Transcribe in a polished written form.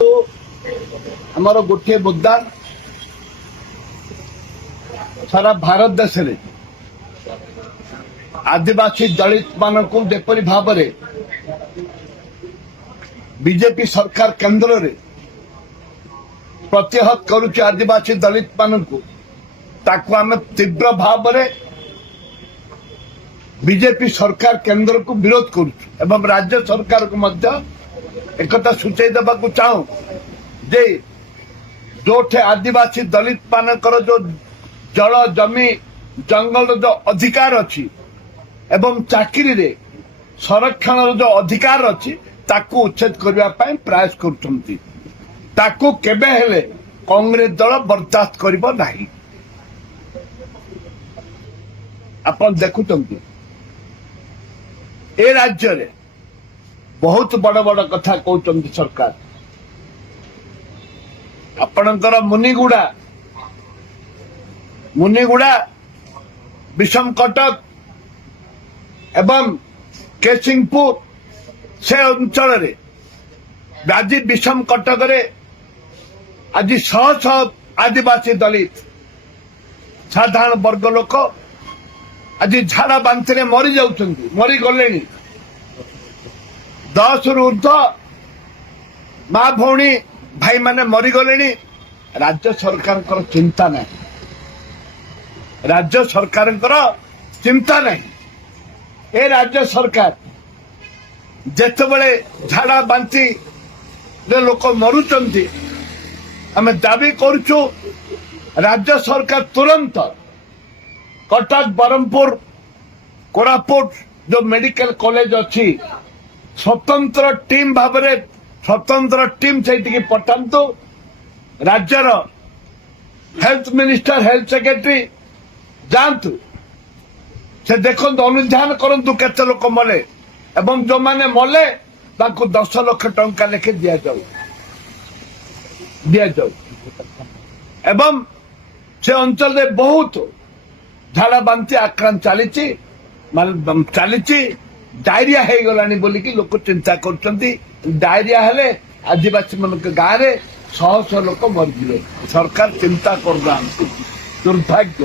ଆମର ଗୋଟିଏ ମୁଦ୍ଦା सारा भारत देश रे आदिवासी दलित मानकु जेपरि भाव रे बीजेपी सरकार केंद्र रे प्रतिहत करुचे आदिवासी दलित मानकु ताकु आमे तीव्र भाव रे बीजेपी सरकार केंद्र को विरोध करुछु एवं राज्य सरकार को मध्य एकता सूचई देबाकु चाहूं जे जोठे आदिवासी दलित मानकर जो जल जमी जंगल जो अधिकार अच्छी एवं चाकरी रे संरक्षण जो अधिकार अच्छी ताकू उच्छेद करने प्रयास करुछंती ताकू केबे हेले कांग्रेस दल बर्दाश्त करिबो नाही। आपण देखुछंती ए राज्य रे बहुत बड़ बड़ कथा कहउछंती सरकार आपणकर मुनिगुड़ा विषम कटक एवं केसिंगपुर से अंचल रे आज विषम कटक रे आज शह शह आदिवासी दलित साधारण वर्ग लोक आज झाड़ा बांति मरी जाउछंती मरी गले 10 रु ऊर्ध्व माँ भौणी भाई माने मरी गले। राज्य सरकार चिंता नहीं राज्य सरकार चिंता नहीं ए राज्य सरकार जेतेबेले झाड़ा बांति लोक मरुचंती आमे दाबी करूछु राज्य सरकार तुरंत कटक बरहमपुर कोरापुट जो मेडिकल कॉलेज अच्छी स्वतंत्र टीम भाव स्वतंत्र टीम से पठातु राज्यर हेल्थ मिनिस्टर हेल्थ सेक्रेटरी जानतु से देखु अनुधान करंतु केते लोक मले एवं जो माने मले तांको 10 लाख टंका लेखे दिया जाऊ एवं से अंचल रे बहुत झाड़ा बांति आक्रांत चली डायरिया हो गलानी बोली कि लोक चिंता करछंती डायरिया हेले आदिवासी मन गाँव रे 100 लोक मर सरकार चिंता कर दुर्भाग्य।